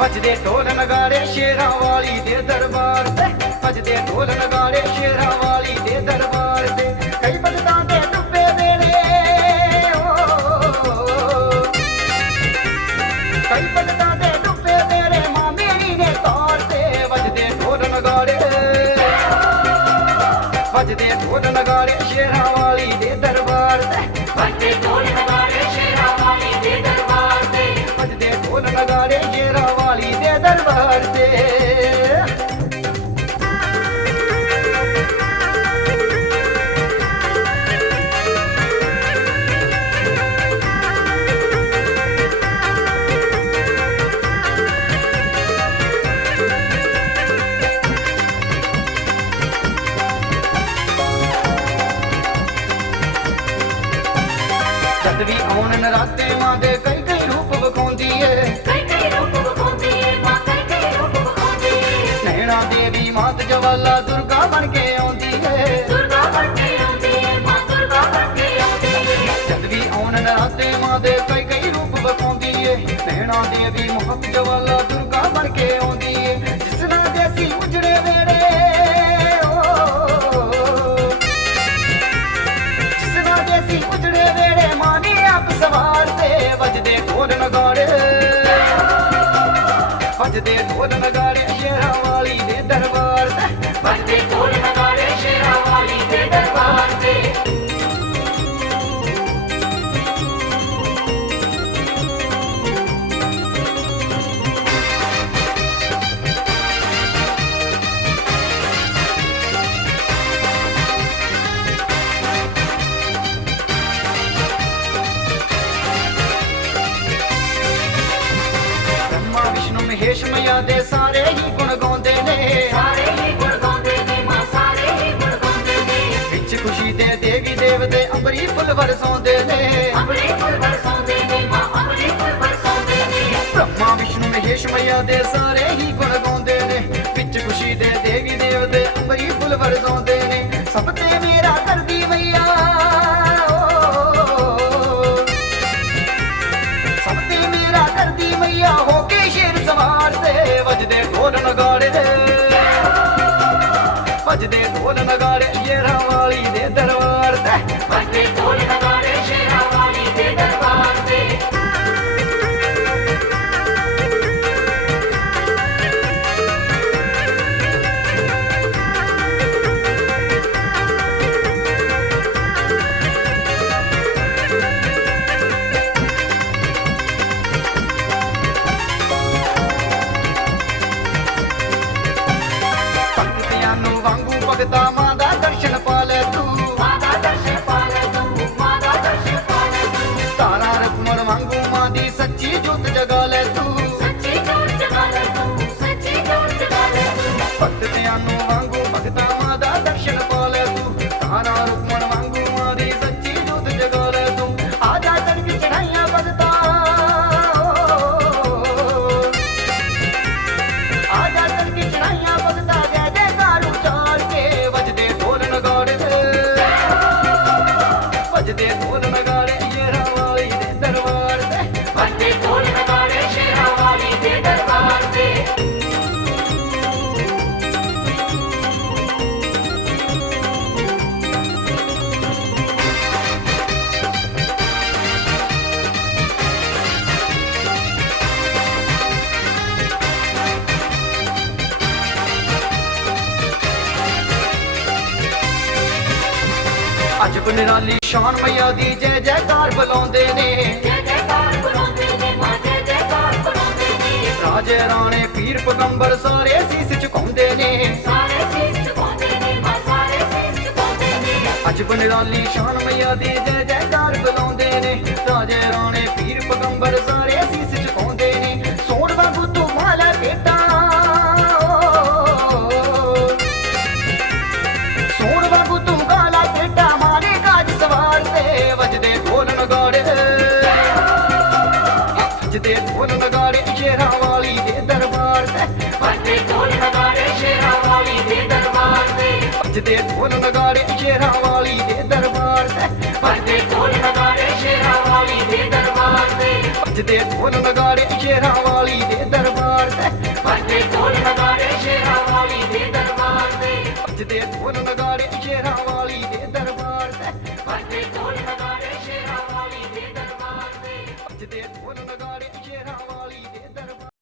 ਵੱਜਦੇ ਢੋਲ ਨਗਾੜੇ ਸ਼ੇਰਾਂ ਵਾਲੀ ਦੇ ਦਰਬਾਰ ਤੇ, ਵੱਜਦੇ ਢੋਲ ਨਗਾੜੇ ਸ਼ੇਰਾਂ ਵਾਲੀ ਦੇ ਦਰਬਾਰ ਤੇ। ਕਈ ਭਗਤਾਂ ਦੇ ਡੁੱਬੇ ਵੇਲੇ ਕਈ ਭਗਤਾਂ ਦੇ ਡੁੱਬੇ ਵੇਲੇ ਮਾਂ ਮੇਰੀ ਨੇ ਤਾਰ ਤੇ। ਵੱਜਦੇ ਢੋਲ ਨਗਾੜੇ, ਵੱਜਦੇ ਢੋਲ ਨਗਾੜੇ ਸ਼ੇਰਾਂ ਵਾਲੀ ਦੇ ਦਰਬਾਰ ਤੇ, ਵੱਜਦੇ ਢੋਲ ਨਗਾੜੇ ਸ਼ੇਰਾਂ ਵਾਲੀ ਦੇ ਦਰਬਾਰ ਤੇ, ਵੱਜਦੇ ਢੋਲ ਨਗਾੜੇ ਸ਼ੇਰਾਂ ਵਾਲੀ ਦੇ ਦਰਬਾਰ ਤੇ। ਜਦ ਵੀ ਆਉਣ ਨਰਾਤੇ ਮਾਂ ਦੇ ਕਈ ਕਈ ਰੂਪ ਵਿਖਾਉਂਦੀ ਏ, ਕਈ ਕਈ ਰੂਪ ਵਿਖਾਉਂਦੀ ਏ ਮਾਂ, ਕਈ ਕਈ ਰੂਪ ਵਿਖਾਉਂਦੀ ਏ। ਨੈਣਾ ਦੇਵੀ ਮਾਤ ਜਵਾਲਾ ਦੁਰਗਾ ਬਣ ਕੇ ਆਉਂਦੀ ਏ, ਦੁਰਗਾ ਬਣ ਕੇ ਆਉਂਦੀ ਏ ਮਾਂ, ਦੁਰਗਾ ਬਣ ਕੇ ਆਉਂਦੀ ਏ। ਜਦ ਵੀ ਆਉਣ ਨਰਾਤੇ ਮਾਂ ਦੇ ਕਈ ਕਈ ਰੂਪ ਵਿਖਾਉਂਦੀ ਏ। ਨੈਣਾ ਦੇਵੀ ਮਾਤ ਜਵਾਲਾ ਦੁਰਗਾ ਬਣ ਕੇ ਆਉਂਦੀ ਏ। ਜਿਸ ਨਾਲ ਦੇ ਅਸੀਂ ਉਜੜੇ ਵੇੜੇ ਜਿਸ ਨਾਲ ਦੇ ਅਸੀਂ ਉਜੜੇ ਵੇੜੇ ਮਾਂ ਨੇ ਆਪ ਸਵਾਰ ਤੇ। ਵੱਜਦੇ ਢੋਲ ਨਗਾੜੇ, ਵੱਜਦੇ ਢੋਲ ਨਗਾੜੇ ਸ਼ੇਰਾਂ ਵਾਲੀ ਦੇ ਦਰਬਾਰ ਤੇ, ਵੱਜਦੇ ਢੋਲ ਨਗਾੜੇ ਸ਼ੇਰਾਂ ਵਾਲੀ ਦੇ ਦਰਬਾਰ ਤੇ। ਬ੍ਰਹਮਾ ਵਿਸ਼ਨੂੰ ਮਹੇਸ਼ ਮਈਆ ਦੇ ਸਾਰੇ ਹੀ ਗੁਣ ਗਾਉਂਦੇ ਨੇ। ਸਾਰੇ ਹੀ ਗੁਣ ਗਾਉਂਦੇ ਨੇ ਮਾਂ, ਸਾਰੇ ਹੀ ਗੁਣ ਗਾਉਂਦੇ ਨੇ। ਵਿੱਚ ਖੁਸ਼ੀ ਦੇ ਦੇਵੀ ਦੇਵਤੇ ਅੰਬਰੀ ਫੁੱਲ ਵਰਸਾਉਂਦੇ ਨੇ। ਅੰਬਰੀ ਫੁੱਲ ਬਰਸਾਉਂਦੇ ਨੇ ਮਾਂ, ਅੰਬਰੀ ਫੁੱਲ ਬਰਸਾਉਂਦੇ ਨੇ। ਬ੍ਰਹਮਾ ਵਿਸ਼ਨੂੰ ਮਹੇਸ਼ ਮਈਆ ਦੇ ਸਾਰੇ ਹੀ ਗੁਣ ਗਾਉਂਦੇ ਨੇ। ਵਿੱਚ ਖੁਸ਼ੀ ਦੇ ਦੇਵੀ ਦੇਵਤੇ ਅੰਬਰੀ ਫੁੱਲ ਵਰਸਾਉਂਦੇ ਨੇ। ਸਭ ਤੇ ਮੇਰਾ ਕਰਦੀ ਮਈਆ, ਸਭ ਤੇ ਮੇਰਾ ਕਰਦੀ ਮਈਆ ਹੋ ਕੇ ਸ਼ੇਰ ਸਵਾਰ ਤੇ। ਵੱਜਦੇ ਢੋਲ ਨਗਾੜੇ, ਵੱਜਦੇ ਢੋਲ ਨਗਾੜੇ ਸ਼ੇਰਾਂ ਵਾਲੀ ਦੇ ਦਰਬਾਰ ਤੇ, ਵੱਜਦੇ ਢੋਲ ਨਗਾੜੇ ਸ਼ੇਰਾਂ ਵਾਲੀ ਦੇ ਦਰਬਾਰ ਤੇ। ਭਗਤਿਆਂ ਨੂੰ ਵਾਂਗੂ ਭਗਤਾ ਮਾਂ ਦਾ ਦਰਸ਼ਨ ਪਾ ਲੈ ਤੂੰ। ਮਾਂ ਦਾ ਦਰਸ਼ਨ ਪਾ ਲੈ ਤੂੰ, ਮਾਂ ਦਾ ਦਰਸ਼ਨ ਪਾ ਲੈ ਤੂੰ। ਤਾਰਾ ਰਕਮਣ ਵਾਂਗੂ ਮਾਂ ਦੀ ਸੱਚੀ ਜੋਤ ਜਗਾ ਲੈ ਤੂੰ। ਸੱਚੀ ਜੋਤ ਜਗਾ ਲੈ ਤੂੰ, ਸੱਚੀ ਜੋਤ ਜਗਾ ਲੈ ਤੂੰ। ਭਗਤਿਆਂ ਨੂੰ ਵਾਂਗੂ ਭਗਤਾ ਮਾਂ ਦਾ ਦਰਸ਼ਨ ਪਾ ਲੈ ਤੂੰ। ਤਾਰਾ ਰਕਮਣ ਵਾਂਗੂ ਮਾਂ ਦੀ ਸੱਚੀ ਜੋਤ ਜਗਾ ਲੈ ਤੂੰ। ਆ ਜਾ ਤੜਕ ਚੜਾਈਆਂ ਭਗਤਾ, ਆ ਜਾ ਤੜਕ ਚੜਾਈਆਂ ਭਗਤਾ ਜੈ ਜੈਕਾਰ ਉਚਾਰ ਕੇ। ਵੱਜਦੇ ਢੋਲ ਨਗਾੜੇ, ਵੱਜਦੇ ਢੋਲ ਨਗਾੜੇ ਸ਼ੇਰਾਂ ਵਾਲੀ ਦੇ ਦਰਬਾਰ ਤੇ, ਵੱਜਦੇ ਢੋਲ ਨਗਾੜੇ ਸ਼ੇਰਾਂ ਵਾਲੀ ਦੇ ਦਰਬਾਰ ਤੇ। ਅੱਜ ਨਿਰਾਲੀ ਸ਼ਾਨ ਮਈਆ ਦੀ ਜੈ ਜੈਕਾਰ ਬੁਲਾਉਂਦੇ ਨੇ। ਜੈ ਜੈਕਾਰ ਬੁਲਾਉਂਦੇ ਨੇ ਮਾਂ, ਜੈ ਜੈਕਾਰ ਬੁਲਾਉਂਦੇ ਨੇ। ਰਾਜੇ ਰਾਣੇ ਪੀਰ ਪਗੰਬਰ ਸਾਰੇ ਸੀਸ ਝੁਕਾਉਂਦੇ ਨੇ। ਸਾਰੇ ਸੀਸ ਝੁਕਾਉਂਦੇ ਨੇ ਮਾਂ, ਸਾਰੇ ਸੀਸ ਝੁਕਾਉਂਦੇ ਨੇ। ਅੱਜ ਨਿਰਾਲੀ ਸ਼ਾਨ ਮਈਆ ਦੀ ਜੈ ਜੈਕਾਰ ਬੁਲਾਉਂਦੇ ਨੇ। ਰਾਜੇ ਰਾਣੇ ਪੀਰ ਪਗੰਬਰ ਸਾਰੇ ਸੀਸ ਝੁਕਾਉਂਦੇ ਨੇ। ਸੋਹਣ ਵਾਂਗੂ ਤੂੰ ਮਾਲਾ ਬੇਟਾ, ਸੋਹਣ ਵਾਂਗੂ ਤੂੰ ਕਾਲਾ ਬੇਟਾ ਮਾਰੇ ਕਾਜ ਸਵਾਰ ਤੇ। ਵੱਜਦੇ ਢੋਲ ਨਗਾੜੇ, ਵੱਜਦੇ ਢੋਲ ਨਗਾੜੇ ਸ਼ੇਰਾਂ ਵਾਲੀ ਦੇ ਦਰਬਾਰ ਤੇ, ਵੱਜਦੇ ਢੋਲ ਨਗਾੜੇ ਸ਼ੇਰਾਂ ਵਾਲੀ ਦੇ ਦਰਬਾਰ ਤੇ। ਵੱਜਦੇ ਢੋਲ ਨਗਾੜੇ ਸ਼ੇਰਾਂ ਵਾਲੀ ਦੇ ਦਰਬਾਰ ਤੇ, ਵੱਜਦੇ ਢੋਲ ਨਗਾੜੇ ਸ਼ੇਰਾਂ ਵਾਲੀ ਦੇ ਦਰਬਾਰ ਤੇ। ਵੱਜਦੇ ਢੋਲ ਨਗਾੜੇ ਸ਼ੇਰਾਂ ਵਾਲੀ ਦੇ ਦਰਬਾਰ ਵੱਜਦੇ ਢੋਲ ਨਗਾੜੇ ਸ਼ੇਰਾਂ